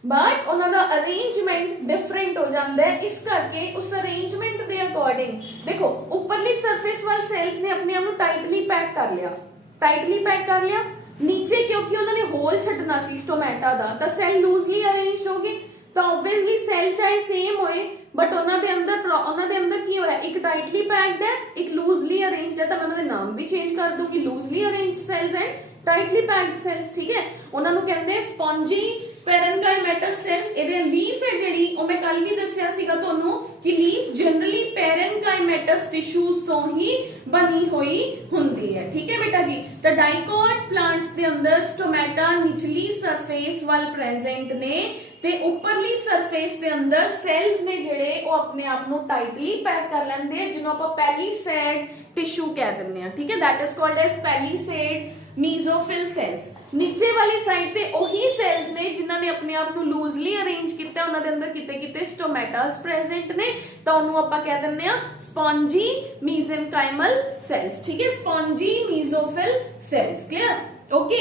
but उन्होंने अरेंजमेंट डिफरेंट हो जाता है। इस करके उस अरेंजमेंट के अकॉर्डिंग देखो उपरली सरफेस वाल सेल्स ने अपने आप को टाइटली पैक कर लिया, नीचे क्योंकि उन्होंने होल छड्डना सी स्टोमेटा दा तो सेल लूजली अरेंज हो गए। तो ऑब्वियसली सेल चाहे सेम होए बट उन्होंने अंदर की हो रहा है, एक टाइटली पैक्ड है, एक लूजली अरेंज्ड है। तो मैं उन्होंने नाम भी चेंज कर दूंगी, loosely arranged cells and tightly packed cells, ठीक है। उन्होंने कहते हैं स्पॉन्जी पैरेन्काइमेटस सेल्स। ਇਹਦੇ ਲੀਫ ਹੈ ਜਿਹੜੀ ਉਹ ਮੈਂ ਕੱਲ ਵੀ ਦੱਸਿਆ ਸੀਗਾ ਤੁਹਾਨੂੰ ਕਿ ਲੀਫ ਜਨਰਲੀ ਪੈरेन्काइमेटस ਟਿਸ਼ੂਜ਼ ਤੋਂ ਹੀ ਬਣੀ ਹੋਈ ਹੁੰਦੀ ਹੈ, ਠੀਕ ਹੈ ਬੇਟਾ ਜੀ। ਤਾਂ ਡਾਈਕॉट ਪਲਾਂਟਸ ਦੇ ਅੰਦਰ ਸਟੋਮੈਟਾ ਨਿਚਲੀ ਸਰਫੇਸ ਵੱਲ ਪ੍ਰੈਜ਼ੈਂਟ ਨੇ ਤੇ ਉੱਪਰਲੀ ਸਰਫੇਸ ਦੇ ਅੰਦਰ ਸੈਲਸ ਨੇ ਜਿਹੜੇ ਉਹ ਆਪਣੇ ਆਪ ਨੂੰ ਟਾਈਟਲੀ ਪੈਕ ਕਰ ਲੈਂਦੇ ਜਿਹਨੂੰ ਆਪਾਂ ਪੈਲੀਸੇਡ टिश्यू कह दिन्ने, ठीक है, that is called as palisade mesophyll cells. नीचे वाली साइड ते ओही सेल्स ने जिन्हां ने अपने आप ਨੂੰ ਲੂਜ਼ਲੀ ਅਰੇਂਜ ਕੀਤਾ, ਉਹਨਾਂ ਦੇ ਅੰਦਰ ਕਿਤੇ ਕਿਤੇ ਸਟੋਮੈਟਾਸ ਪ੍ਰੈਜ਼ੈਂਟ ਨੇ, ਤਾਂ ਉਹਨੂੰ ਆਪਾਂ ਕਹਿ ਦਿੰਦੇ ਆ ਸਪੌਂਜੀ ਮੀਜ਼ੈਨਕਾਈਮਲ ਸੈਲਸ। ਠੀਕ ਹੈ, ਸਪੌਂਜੀ ਮੀਜ਼ੋਫਿਲ ਸੈਲਸ। ਕਲੀਅਰ? ओके,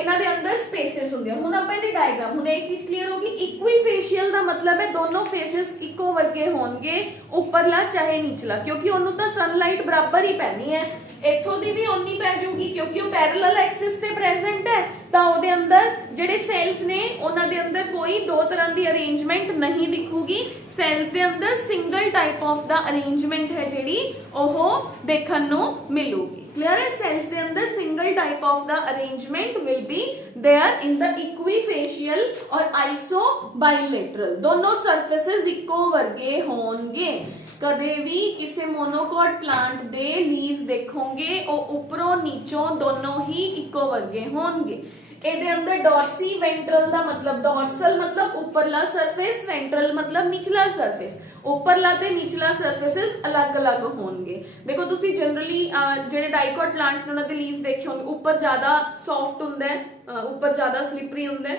इन्हां दे अंदर स्पेसेस होंगे। हुण आपां इहदी डायग्राम, हुण एक चीज क्लियर होगी, इक्वीफेशियल दा मतलब है दोनों फेसेस इक्को वर्गे होणगे, उपरला चाहे निचला, क्योंकि ओनू तां सनलाइट बराबर ही पैनी है, इत्थों दी भी ओनी पै जाऊगी क्योंकि वो पैरेलल एक्सिस ते प्रेजेंट है। तां ओहदे अंदर जिहड़े सेल्स ने उन्हां दे अंदर कोई दो तरह दी अरेंजमेंट नहीं दिखूगी, सेल्स दे अंदर single type of the arrangement है जिहड़ी ओह देखण नू मिलूगी। क्लियर है? सेल्स के अंदर single type of the arrangement will be there in the equifacial और आइसोबाइलेटरल, दोनों सरफेसेस इक्को वर्गे होंगे। कदे भी किसी मोनोकॉट प्लांट दे लीव्स देखोगे वो उपरों नीचों दोनों ही इक्को वर्गे होंगे। ਇਹਦੇ अंदर डॉर्सी वेंट्रल ਦਾ मतलब, डॉर्सल मतलब उपरला सरफेस, वेंट्रल मतलब निचला सरफेस, उपरला ते निचला सरफेसेस अलग अलग होंगे। देखो तुसी जनरली ਜਿਹੜੇ डाइकॉट प्लांट्स ने ਉਹਨਾਂ ਦੇ ਲੀਵਸ ਦੇਖੇ ਹੋਣਗੇ, ਉੱਪਰ ਜ਼ਿਆਦਾ ਸੌਫਟ ਹੁੰਦਾ ਹੈ, ਉੱਪਰ ਜ਼ਿਆਦਾ ਸਲਿਪਰੀ ਹੁੰਦਾ ਹੈ,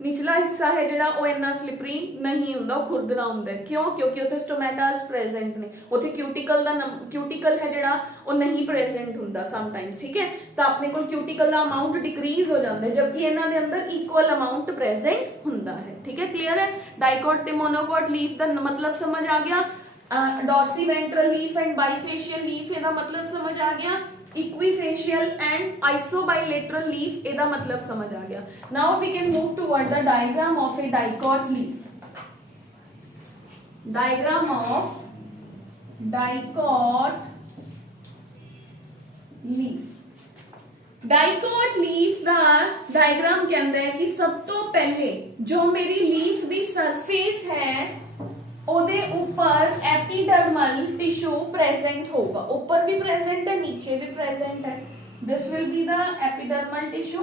निचला हिस्सा है जिहड़ा वो इन्ना स्लिपरी नहीं हुंदा, खुरदरा हुंदा है। क्यों? क्योंकि उत्थे स्टोमैटास प्रेजेंट ने, उत्थे क्यूटिकल दा क्यूटिकल है जिहड़ा वो नहीं प्रेजेंट हुंदा समटाइम्स। ठीक है, तो अपने कोल क्यूटिकल दा अमाउंट डिक्रीज हो जाता है, जबकि इन्हां दे अंदर इक्वल अमाउंट प्रेजेंट हुंदा है। ठीक है, क्लियर है? डाइकॉट ते मोनोकॉट लीफ दा मतलब समझ आ गया, dorsiventral leaf and bifacial leaf इहदा मतलब समझ आ गया, इक्वीफेशियल एंड आइसोबाइलेटरल लीफ एदा मतलब समझ आ गया। Now we can move toward the diagram of a dicot leaf. Diagram of dicot leaf. Dicot leaf का डायग्राम कहता है कि सब तो पहले जो मेरी लीफ की सरफेस है ओदे ऊपर एपिडर्मल टिश्यू प्रेजेंट होगा, ऊपर भी प्रेजेंट है नीचे भी प्रेजेंट है। This will be the epidermal tissue.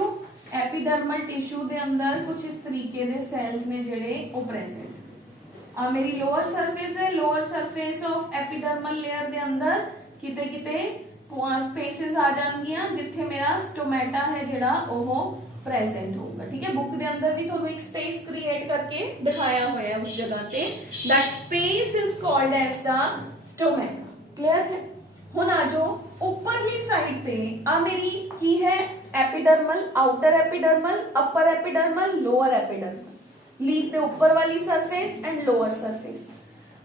Epidermal tissue दे अंदर कुछ इस तरीके दे सेल्स ने जेड़े वो प्रेजेंट। आ मेरी लोअर सरफेस है, lower surface of epidermal layer दे अंदर किते किते स्पेसेस आ जाएंगियां जिथे मेरा स्टोमेटा है जेड़ा ओहो प्रेजेंट होगा। ठीक है, बुक के अंदर भी थोड़ा एक स्पेस क्रिएट करके दिखाया हुआ है उस जगह पे, that space is called as the stomata. Clear है? हुन आ जो ऊपरली साइड पे आ मेरी की है epidermal, outer epidermal, upper epidermal, lower epidermal. Leaf दे ऊपर वाली surface and lower surface.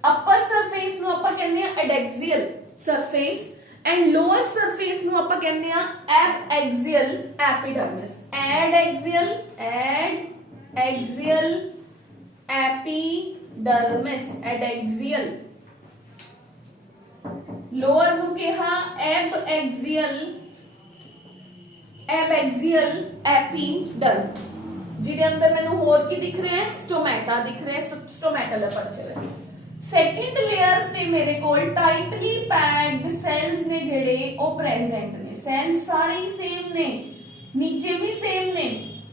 Upper surface नु आपां कहने आ adaxial surface and lower surface नु आपां कहने आ abaxial epidermis. Adaxial epidermis, adaxial. Lower नु कहा एबएक्सियल एपिडर्मिस, जिहदे अंदर मैनू होर की दिख रहे हैं, स्टोमेटा दिख रहे हैं, स्टोमेटल अपर्चर है। सेकंड लेयर ते मेरे कोल टाइटली पैक्ड सेल्स ने जेड़े ओ प्रेजेंट ने, सेल्स सारे ही सेम ने, नीचे भी सेम ने।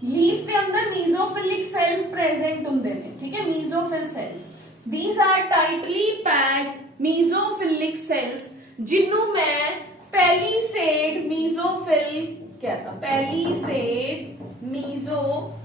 लीफ के अंदर मीजोफिलिक सेल्स प्रेजेंट हुंदे ने। ठीक है, mesophyll cells, these are tightly packed mesophyllic cells, जिन्हों मैं पैलिसेड मीजोफिल कहता, palisade mesophyll.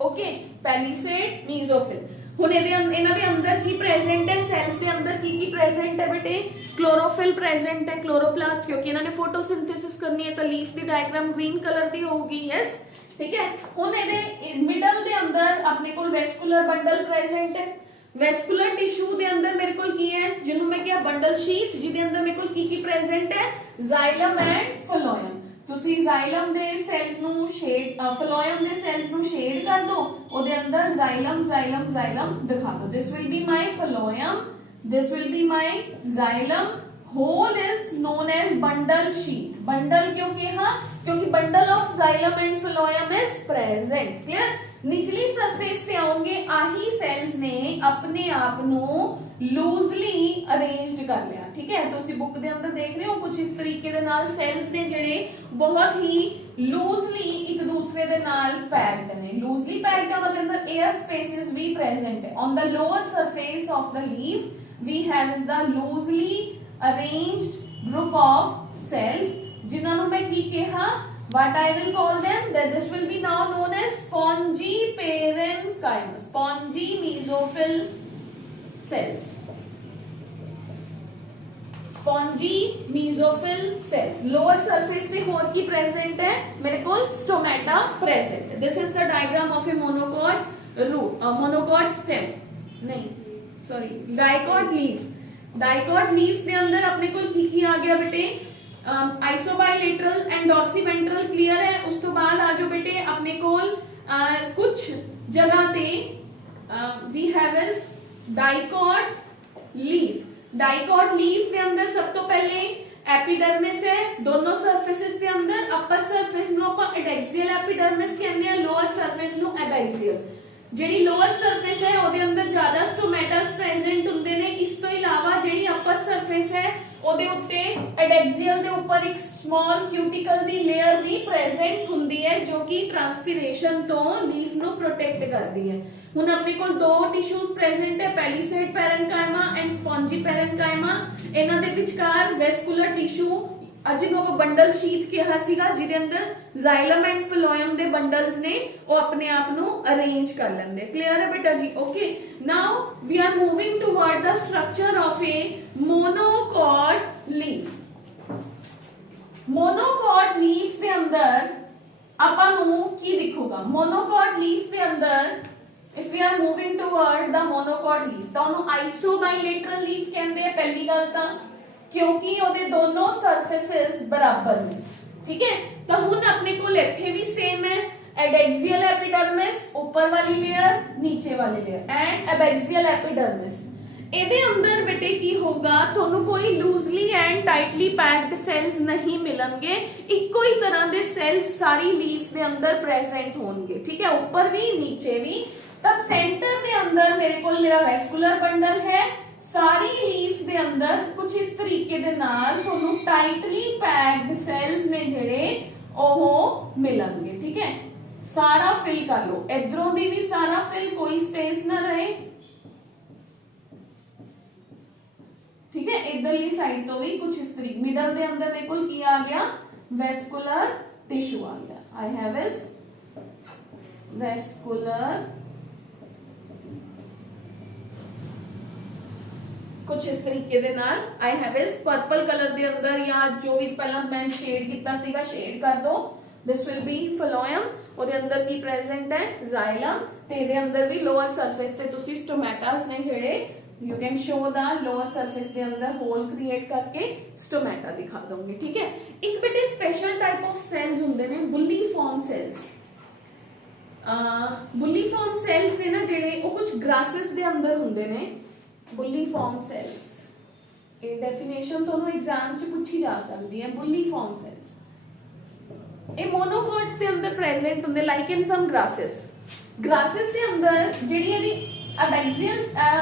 Okay, palisade mesophyll. हुन इन्हां दे अंदर की प्रेजेंट है, सेल्स दे अंदर की प्रेजेंट है बेटे, क्लोरोफिल प्रेजेंट है, क्लोरोप्लास्ट, क्योंकि इन्होंने फोटोसिंथेसिस करनी है तो लीफ दी डायग्राम ग्रीन कलर दी होगी। यस, ठीक है। हुन इहदे मिडल दे अंदर अपने कोल वेस्कुलर बंडल प्रेजेंट है। वेस्कुलर टिश्यू दे अंदर मेरे कोल की है, जिन्हों मैं क्या बंडल शीथ, जिहदे अंदर मेरे कोल की प्रेजेंट है, जाइलम एंड फ्लोएम। तुसी जाइलम दे सेल्स नू शेड, फ्लोएम दे सेल्स नू शेड कर दो, ओदे अंदर जाइलम जाइलम जाइलम दिखा दो। This will be my phloem, this will be my xylem, whole is known as bundle sheath. Bundle क्यों कहा? क्योंकि bundle of xylem and phloem is present. Clear? निचली सरफेस पे आउंगे आही सेल्स ने अपने आप नू लूजली अरेंज्ड कर लिया। ठीक है, तो उसी बुक दे अंदर देख रहे हो कुछ इस तरीके दे नाल सेल्स ने जेड़े बहुत ही लूजली एक दूसरे दे नाल पैक्ड ने। लूजली पैक्ड का मतलब अंदर एयर स्पेसेस भी प्रेजेंट है। On the lower surface of the leaf we have is the loosely arranged group of cells जिन्हां नूं मैं की कहा, what I will call them, that this will be now known as spongy parenchyma, spongy mesophyll cells, spongy mesophyll cells. lower surface पे और की present है मेरे को stomata present. this is the diagram of a monocot root, monocot stem, नहीं sorry, dicot leaf. dicot leaf के अंदर अपने को की आ गया बेटे, आइसोबाइलेटरल एंड डॉर्सीवेंट्रल क्लियर है. उस तो बाद आ जाओ बेटे अपने कोल कुछ जगह ते we have is dicot leaf. Dicot leaf के अंदर सब तो पहले एपिडर्मिस है दोनों सरफेसेस के अंदर. अपर सरफेस नु ਆਪਾਂ एडैक्सियल एपिडर्मिस कहंदे हैं, लोअर सरफेस नु एबैक्सियल. ਜਿਹੜੀ ਲੋਅਰ ਸਰਫੇਸ ਹੈ ਉਹਦੇ ਅੰਦਰ ਜ਼ਿਆਦਾ ਸਟੋਮੈਟਾਸ ਪ੍ਰੈਜ਼ੈਂਟ ਹੁੰਦੇ ਨੇ. ਇਸ ਤੋਂ ਇਲਾਵਾ ਜਿਹੜੀ ਅਪਰ ਸਰਫੇਸ ਹੈ ਉਹਦੇ ਉੱਤੇ ਐਡੈਕਸੀਅਲ ਦੇ ਉੱਪਰ ਇੱਕ ਸਮਾਲ ਕਿਊਟੀਕਲ ਦੀ ਲੇਅਰ ਵੀ ਪ੍ਰੈਜ਼ੈਂਟ ਹੁੰਦੀ ਹੈ ਜੋ ਕਿ ਟ੍ਰਾਂਸਪੀਰੇਸ਼ਨ ਤੋਂ ਲੀਫ ਨੂੰ ਪ੍ਰੋਟੈਕਟ ਕਰਦੀ ਹੈ. ਹੁਣ ਆਪਣੇ ਕੋਲ ਦੋ ਟਿਸ਼ੂਜ਼ ਪ੍ਰੈਜ਼ੈਂਟ ਹੈ, ਪੈਲੀਸੇਡ ਪੈਰੇਨਕਾਈਮਾ ਐਂਡ ਸਪੌਂਜੀ ਪੈਰੇਨਕਾਈਮਾ. ਇਹਨਾਂ ਦੇ ਵਿਚਕਾਰ ਵੈਸਕੂਲਰ ਟਿਸ਼ੂ ਅੱਜ ਨੂੰ ਆਪਾਂ ਬੰਡਲ ਸ਼ੀਟ ਕਿਹਾ ਸੀਗਾ ਜਿਹਦੇ ਅੰਦਰ ਜ਼ਾइलम एंड फ्लोएम ਦੇ ਬੰਡਲਸ ਨੇ ਉਹ ਆਪਣੇ ਆਪ ਨੂੰ ਅਰੇਂਜ ਕਰ ਲੈਂਦੇ. ਕਲੀਅਰ ਹੈ ਬੇਟਾ ਜੀ? Okay, now we are moving toward the structure of a monocot leaf. Monocot leaf ਦੇ ਅੰਦਰ ਆਪਾਂ ਨੂੰ ਕੀ ਦਿਖੂਗਾ? ਮੋਨੋਕॉट ਲੀਫ ਦੇ ਅੰਦਰ if we are moving toward the monocot leaf ਤਾਂ ਉਹਨੂੰ ਆइसोबाइलेटरल ਲੀਫ ਕਹਿੰਦੇ ਆ. ਪਹਿਲੀ ਗੱਲ ਤਾਂ क्योंकि ਉਹਦੇ ਦੋਨੋਂ ਸਰਫੇਸਿਸ ਬਰਾਬਰ ਨੇ. ठीक है, तो ਹੁਣ अपने को ਇੱਥੇ भी सेम है, एडैक्सियल एपिडर्मिस ऊपर वाली लेयर, नीचे वाली लेयर एंड एबैक्सियल एपिडर्मिस. ਇਹਦੇ ਅੰਦਰ बेटे ਕੀ ਹੋਗਾ? ਤੁਹਾਨੂੰ ਕੋਈ loosely and tightly packed cells नहीं मिलणगे, ਇੱਕੋ ਹੀ ਤਰ੍ਹਾਂ ਦੇ सेल्स सारी लीफ ਦੇ ਅੰਦਰ प्रेजेंट होणगे. ठीक है, ऊपर भी नीचे भी. ਤਾਂ सेंटर ਦੇ अंदर मेरे को मेरा वैस्कुलर बंडल है. सारी लीफ दे अंदर कुछ इस तरीके दे नाल ਤੁਹਾਨੂੰ टाइटली पैक्ड सेल्स ने ਜਿਹੜੇ ਉਹ ਮਿਲਣਗੇ. ठीक है, सारा फिल कर लो, इधरों दी भी सारा फिल, कोई स्पेस ना रहे. ठीक है, इधरली साइड तो भी कुछ इस तरीके. मिडल दे अंदर मेरे को की आ गया? वेस्कुलर टिश्यू आ गया. आई हैव इज वेस्कुलर, कुछ इस तरीके दे नाल. I have is purple colour दे अंदर या जो भी पहला मैं शेड कीता सीगा शेड कर दो. This will B phloem. ਉਹਦੇ ਅੰਦਰ ਕੀ ਪ੍ਰੈਜ਼ੈਂਟ ਹੈ? ਜ਼ਾइलम. ਤੇ ਇਹਦੇ ਅੰਦਰ ਵੀ ਲੋਅਰ ਸਰਫੇਸ ਤੇ ਤੁਸੀਂ ਸਟੋਮੈਟਾਸ ਨੇ ਜਿਹੜੇ you can show the lower surface ਦੇ ਅੰਦਰ ਹੋਲ ਕ੍ਰੀਏਟ ਕਰਕੇ ਸਟੋਮੈਟਾ ਦਿਖਾ ਦੋਗੇ. ਠੀਕ ਹੈ, ਇੱਕ ਬੇਟੇ ਸਪੈਸ਼ਲ ਟਾਈਪ ਆਫ ਸੈਲਸ ਹੁੰਦੇ ਨੇ ਬੁੱਲੀ ਫਾਰਮ ਸੈਲਸ. ਬੁੱਲੀ ਫਾਰਮ ਸੈਲਸ ਨੇ ਨਾ ਜਿਹੜੇ ਉਹ ਕੁਝ ਗ੍ਰਾਸਸ ਦੇ ਅੰਦਰ ਹੁੰਦੇ ਨੇ. बुली फॉर्म सेल्स, ये डेफिनेशन ਤੁਹਾਨੂੰ एग्जाम ਚ ਪੁੱਛੀ ਜਾ ਸਕਦੀ ਹੈ. बुली फॉर्म सेल्स ਇਹ ਮੋਨੋਕॉट्स ਦੇ ਅੰਦਰ ਪ੍ਰੈਜ਼ੈਂਟ ਹੁੰਦੇ ਲਾਈਕ ਇਨ ਸਮ ਗ੍ਰਾਸਸ. ਗ੍ਰਾਸਸ ਦੇ ਅੰਦਰ ਜਿਹੜੀ ਇਹਦੀ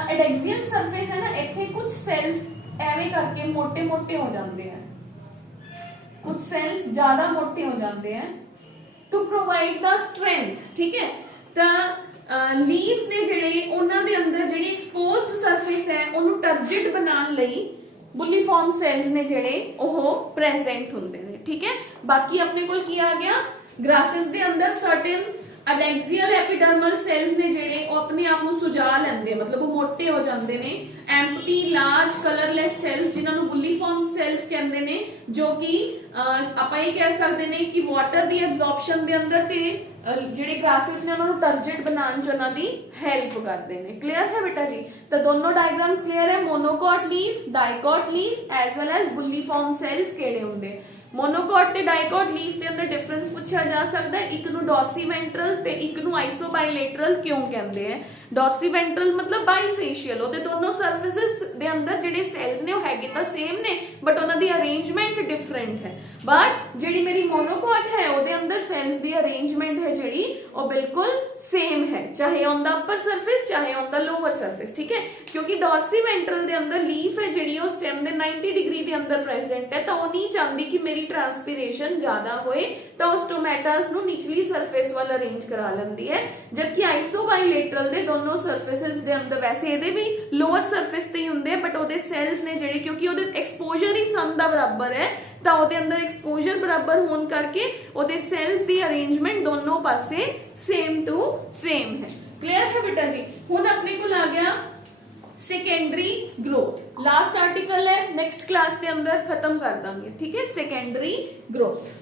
ਐਡੈਕਸੀਅਲ ਸਰਫੇਸ ਹੈ ਨਾ, ਇੱਥੇ ਕੁਝ ਸੈਲਸ ਐਵੇਂ ਕਰਕੇ ਮੋٹے-ਮੋٹے ਹੋ ਜਾਂਦੇ ਹਨ, ਕੁਝ ਸੈਲਸ ਜ਼ਿਆਦਾ ਮੋٹے ਹੋ ਜਾਂਦੇ ਹਨ ਟੂ ਪ੍ਰੋਵਾਈਡ ਦਾ ਸਟਰੈਂਥ. ਠੀਕ ਹੈ, ਤਾਂ ਲੀਵਸ ਨੇ ਜਿਹੜੇ ਉਹਨਾਂ ਦੇ ਅੰਦਰ ਜਿਹੜੀ ਐਕਸਪੋਜ਼ਡ ਸਰਫੇਸ ਹੈ ਉਹਨੂੰ ਟਰਜਿਡ ਬਣਾਉਣ ਲਈ ਬੁੱਲੀ ਫਾਰਮ ਸੈਲਸ ਨੇ ਜਿਹੜੇ ਉਹ ਪ੍ਰੈਜ਼ੈਂਟ ਹੁੰਦੇ ਨੇ. ਠੀਕ ਹੈ, ਬਾਕੀ ਆਪਣੇ ਕੋਲ ਕੀ ਆ ਗਿਆ? ਗ੍ਰਾਸਸ ਦੇ ਅੰਦਰ ਸਰਟਨ एडैक्सियल एपिडर्मल सेल्स ने ਜਿਹੜੇ ਉਹ ਆਪਣੇ ਆਪ ਨੂੰ ਸੁਜਾ ਲੈਂਦੇ, ਮਤਲਬ ਉਹ ਮੋٹے ਹੋ ਜਾਂਦੇ ਨੇ. ਐਮਪਟੀ ਲਾਰਜ ਕਲਰਲੈਸ ਸੈਲਸ ਜਿਨ੍ਹਾਂ ਨੂੰ ਬੁੱਲੀ ਫਾਰਮ ਸੈਲਸ ਕਹਿੰਦੇ ਨੇ, ਜੋ ਕਿ ਆਪਾਂ ਇਹ ਕਹਿ ਸਕਦੇ ਨੇ ਕਿ ਵਾਟਰ ਦੀ ਐਬਜ਼ੌਰਪਸ਼ਨ ਦੇ ਅੰਦਰ ਤੇ ਜਿਹੜੇ ਗ੍ਰਾਸਸ ਨੇ ਉਹਨਾਂ ਨੂੰ ਟਰਜਿਡ ਬਣਾਉਣ ਚ ਉਹਨਾਂ ਦੀ ਹੈਲਪ ਕਰਦੇ ਨੇ. ਕਲੀਅਰ ਹੈ ਬੇਟਾ ਜੀ? ਤਾਂ ਦੋਨੋਂ ਡਾਇਗਰਾਮਸ ਕਲੀਅਰ ਹੈ? Monocot leaf, dicot leaf as well as bulliform cells ਕਿਹੜੇ ਹੁੰਦੇ? मोनोकॉट ਤੇ डाइकॉट लीफ ਦੇ ਅੰਦਰ ਡਿਫਰੈਂਸ ਪੁੱਛਿਆ ਜਾ ਸਕਦਾ ਹੈ. ਇੱਕ ਨੂੰ ਡੋਰਸੀਵੈਂਟਰਲ ਤੇ ਇੱਕ ਨੂੰ ਆਈਸੋਬਾਈਲੇਟਰਲ ਕਿਉਂ ਕਹਿੰਦੇ ਆ? ਡੋਰਸੀਵੈਂਟਰਲ ਮਤਲਬ ਬਾਈਫੇਸ਼ੀਅਲ, ਉਹਦੇ ਦੋਨੋਂ ਸਰਫੇਸਿਸ ਦੇ ਅੰਦਰ ਜਿਹੜੇ ਸੈਲਸ ਨੇ ਉਹ ਹੈਗੇ ਤਾਂ ਸੇਮ ਨੇ ਬਟ ਉਹਨਾਂ ਦੀ ਅਰੇਂਜਮੈਂਟ ਡਿਫਰੈਂਟ ਹੈ. ਬਟ ਜਿਹੜੀ ਮੇਰੀ ਮੋਨੋਕॉट ਹੈ ਉਹਦੇ ਅੰਦਰ ਸੈਲਸ ਦੀ ਅਰੇਂਜਮੈਂਟ ਹੈ ਜਿਹੜੀ ਉਹ ਬਿਲਕੁਲ ਸੇਮ ਹੈ, ਚਾਹੇ ਔਨ ਦਾ ਅਪਰ ਸਰਫੇਸ ਚਾਹੇ ਔਨ ਦਾ ਲੋਅਰ ਸਰਫੇਸ. ਠੀਕ ਹੈ, ਕਿਉਂਕਿ ਡੋਰਸੀਵੈਂਟਰਲ ਦੇ ਅੰਦਰ ਲੀਫ ਹੈ ਜਿਹੜੀ ਉਹ ਸਟੈਮ ਦੇ 90 ਡਿਗਰੀ ਦੇ ਅੰਦਰ ਪ੍ਰੈਜ਼ੈਂਟ ਹੈ, ਤਾਂ ਉਹ ਨਹੀਂ ਚਾਹੁੰਦੀ ਕਿ ਮੇਰੀ ट्रांसपीरेशन ज्यादा होए, तो उस टोमेटास नु निचली सरफेस वाल अरेंज करा लेंदी है. जबकि आइसोबाइलेटरल दे दोनों दोनों सर्फेसिस दे अंदर, वैसे ਇਹਦੇ ਵੀ ਲੋਅर ਸਰਫੇਸ ਤੇ ਹੀ ਹੁੰਦੇ ਬਟ ਉਹਦੇ ਸੈਲਸ ਨੇ ਜਿਹੜੇ, ਕਿਉਂਕਿ ਉਹਦੇ ਐਕਸਪੋਜ਼ਰ ਹੀ ਸਮ ਦਾ ਬਰਾਬਰ ਹੈ ਤਾਂ ਉਹਦੇ ਅੰਦਰ ਐਕਸਪੋਜ਼ਰ ਬਰਾਬਰ ਹੋਣ ਕਰਕੇ ਉਹਦੇ ਸੈਲਸ ਦੀ ਅਰੇਂਜਮੈਂਟ ਦੋਨੋਂ ਪਾਸੇ ਸੇਮ ਟੂ ਸੇਮ ਹੈ। ਕਲੀਅਰ ਹੈ ਬੇਟਾ ਜੀ। ਹੁਣ ਆਪਣੇ ਕੋਲ ਆ ਗਿਆ सेकेंडरी ग्रोथ। लास्ट आर्टिकल है, नेक्स्ट क्लास के अंदर खत्म कर देंगे, ठीक है। Secondary growth